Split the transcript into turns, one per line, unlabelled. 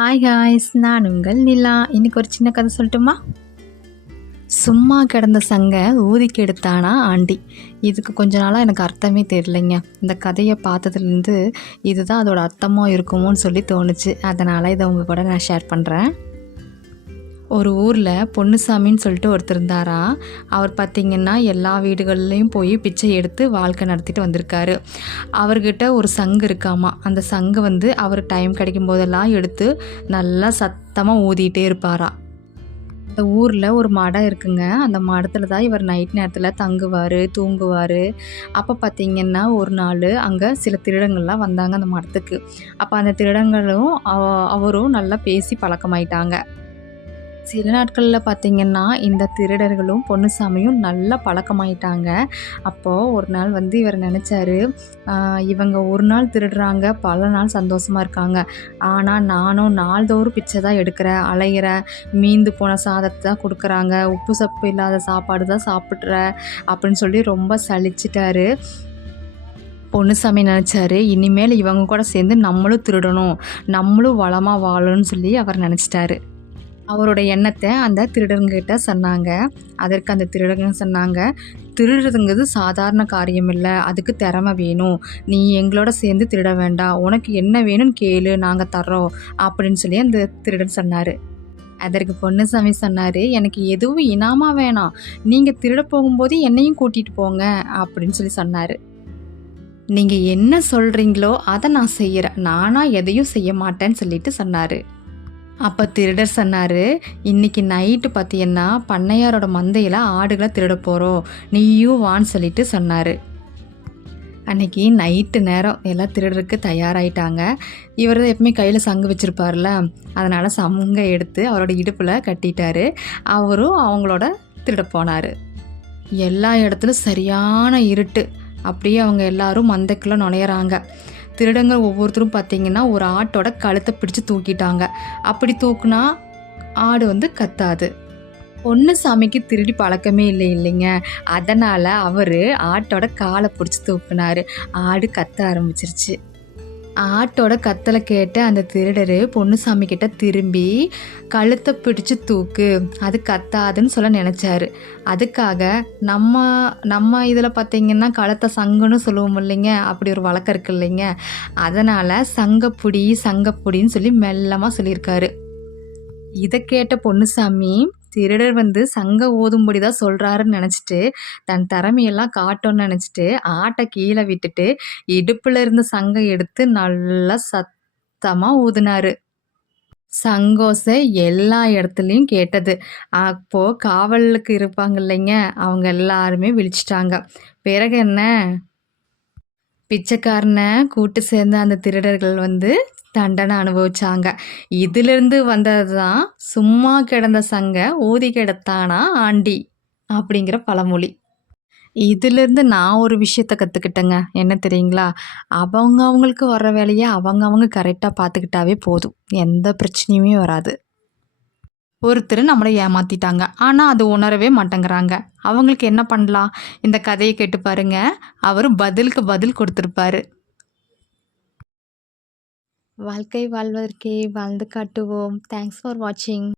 Hi ஹாய்ஸ் நான் உங்கள் நிலா. இன்னைக்கு ஒரு சின்ன கதை சொல்லட்டுமா? சும்மா கிடந்த சங்க ஊதிக்கு எடுத்தானா ஆண்டி? இதுக்கு கொஞ்ச நாளாக எனக்கு அர்த்தமே தெரியலைங்க. இந்த கதையை பார்த்ததுலேருந்து இதுதான் அதோட அர்த்தமாக இருக்குமோன்னு சொல்லி தோணுச்சு. அதனால் இதை உங்கள் கூட நான் ஷேர் பண்ணுறேன் ஒரு ஊரில் பொன்னுசாமின்னு சொல்லிட்டு ஒருத்தர் இருந்தாரா? அவர் பார்த்திங்கன்னா எல்லா வீடுகள்லேயும் போய் பிச்சை எடுத்து வாழ்க்கை நடத்திட்டு வந்திருக்காரு. அவர்கிட்ட ஒரு சங்கு இருக்காமா? அந்த சங்கு வந்து அவர் டைம் கிடைக்கும் போதெல்லாம் எடுத்து நல்லா சத்தமாக ஊதிட்டே இருப்பாரா? அந்த ஊரில் ஒரு மடம் இருக்குங்க. அந்த மடத்தில் தான் இவர் நைட் நேரத்தில் தங்குவார் தூங்குவார். அப்போ பார்த்திங்கன்னா ஒரு நாள் அங்கே சில திருடங்கள்லாம் வந்தாங்க அந்த மடத்துக்கு. அப்போ அந்த திருடங்களும் அவ- அவரும் நல்லா பேசி பழக்கமாயிட்டாங்க. சில நாட்களில் பார்த்திங்கன்னா இந்த திருடர்களும் பொன்னுசாமியும் நல்லா பழக்கமாயிட்டாங்க. அப்போது ஒரு நாள் வந்து இவர் நினச்சாரு இவங்க ஒரு நாள் திருடுறாங்க பல நாள் சந்தோஷமாக இருக்காங்க. ஆனால் நானும் நாள்தோறும் பிச்சை தான் எடுக்கிறேன் அலைகிறேன் மீந்து போன சாதத்தை தான் கொடுக்குறாங்க. உப்பு சப்பு இல்லாத சாப்பாடு தான் சாப்பிட்றேன் அப்படின்னு சொல்லி ரொம்ப சலிச்சிட்டாரு. பொன்னுசாமி நினச்சாரு இனிமேல் இவங்க கூட சேர்ந்து நம்மளும் திருடணும் நம்மளும் வளமாக வாழணும்னு சொல்லி அவர் நினச்சிட்டாரு. அவரோட எண்ணத்தை அந்த திருடங்கிட்ட சொன்னாங்க. அதற்கு அந்த திருடங்க சொன்னாங்க திருடுறதுங்கிறது சாதாரண காரியம் இல்லை அதுக்கு திறமை வேணும். நீ எங்களோட சேர்ந்து திருட வேண்டாம். உனக்கு என்ன வேணும்னு கேளு. நாங்கள் தர்றோம். அப்படின்னு சொல்லி அந்த திருடன் சொன்னார். அதற்கு பொன்னுசாமி சொன்னார் எனக்கு எதுவும் இனாமா வேணாம். நீங்கள் திருட போகும்போது என்னையும் கூட்டிகிட்டு போங்க. அப்படின்னு சொல்லி சொன்னார். நீங்கள் என்ன சொல்கிறீங்களோ அதை நான் செய்கிறேன் நானாக எதையும் செய்ய மாட்டேன்னு சொல்லிட்டு சொன்னார். அப்போ திருடர் சொன்னார் இன்னைக்கு நைட்டு பார்த்தீங்கன்னா பண்ணையாரோட மந்தையில் ஆடுகளை திருட போகிறோம் நீயும் வான்னு சொல்லிட்டு சொன்னார். அன்னைக்கு நைட்டு நேரம் எல்லாம் திருடருக்கு தயாராகிட்டாங்க இவர் தான் எப்பவுமே கையில் சங்கு வச்சுருப்பார்ல அதனால் சங்கை எடுத்து அவரோட இடுப்பில் கட்டிட்டாரு. அவரும் அவங்களோட திருட போனார். எல்லா இடத்துலையும் சரியான இருட்டு. அப்படியே அவங்க எல்லாரும் மந்தைக்குள்ளே நுழையிறாங்க. திருடங்க ஒவ்வொருத்தரும் பார்த்தீங்கன்னா ஒரு ஆட்டோட கழுத்தை பிடிச்சு தூக்கிட்டாங்க. அப்படி தூக்குனா ஆடு வந்து கத்தாது. பொன்னுசாமிக்கு திருடி பழக்கமே இல்லை இல்லைங்க. அதனால் அவர் ஆட்டோட காலை பிடிச்சி தூக்குனாரு. ஆடு கத்த ஆரம்பிச்சிருச்சு. ஆட்டோட கத்தலை கேட்டு அந்த திருடர் பொன்னுசாமி கிட்ட திரும்பி கழுத்தை பிடிச்சு தூக்கு அது கத்தாதுன்னு சொல்ல நினச்சாரு. அதுக்காக நம்ம நம்ம இதில் பார்த்தீங்கன்னா கழுத்தை சங்குன்னு சொல்லுவோம் இல்லைங்க அப்படி ஒரு வழக்கம் இருக்கு இல்லைங்க. அதனால் சங்கப்புடி சங்கப்புடின்னு சொல்லி மெல்லமாக சொல்லியிருக்காரு. இதை கேட்ட பொன்னுசாமி திருடர் வந்து சங்க ஓதும்படி தான் சொல்கிறாருன்னு நினச்சிட்டு தன் திறமையெல்லாம் காட்டோன்னு நினச்சிட்டு ஆட்டை கீழே விட்டுட்டு இடுப்பில் இருந்த சங்கம் எடுத்து நல்லா சத்தமாக ஊதுனாரு. சங்கோசை எல்லா இடத்துலையும் கேட்டது. அப்போது காவலுக்கு இருப்பாங்க இல்லைங்க அவங்க எல்லாருமே விழிச்சிட்டாங்க. பிறகு என்ன? பிச்சைக்காரனை கூட்டு சேர்ந்த அந்த திருடர்கள் வந்து தண்டனை அனுபவிச்சாங்க. இதிலிருந்து வந்தது தான் சும்மா கிடந்த சங்க ஊதி கிடத்தானா ஆண்டி அப்படிங்கிற பழமொழி. இதிலிருந்து நான் ஒரு விஷயத்த கற்றுக்கிட்டேங்க என்ன தெரியுங்களா? அவங்க அவங்களுக்கு வர்ற வேலையை அவங்க அவங்க கரெக்டாக பார்த்துக்கிட்டாவே போதும். எந்த பிரச்சனையுமே வராது. ஒருத்தர் நம்மளை ஏமாத்திட்டாங்க. ஆனால் அது உணரவே மாட்டேங்கிறாங்க. அவங்களுக்கு என்ன பண்ணலாம்? இந்த கதையை கேட்டு பாருங்க. அவர் பதிலுக்கு பதில் கொடுத்துருப்பாரு. வாழ்க்கை வாழ்வதற்கே வாழ்ந்து காட்டுவோம். தேங்க்ஸ் ஃபார் வாட்சிங்